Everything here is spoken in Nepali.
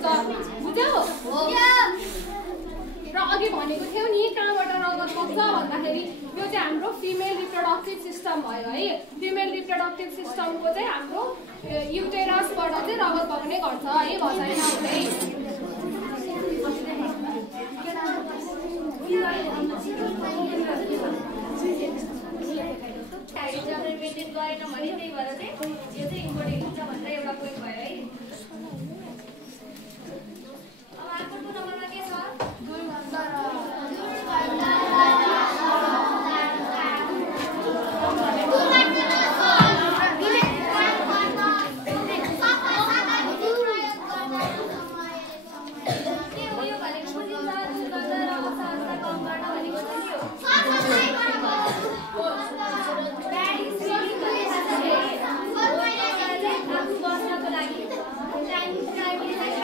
हुन्छ बुझ्यौ र अघि भनेको थियो नि कहाँबाट रगत बग्छ भन्दाखेरि यो चाहिँ हाम्रो फिमेल रिप्रोडक्टिभ सिस्टम भयो है फिमेल रिप्रोडक्टिभ सिस्टमको चाहिँ हाम्रो युटेरसबाट चाहिँ रगत बग्ने गर्छ है भसाइमा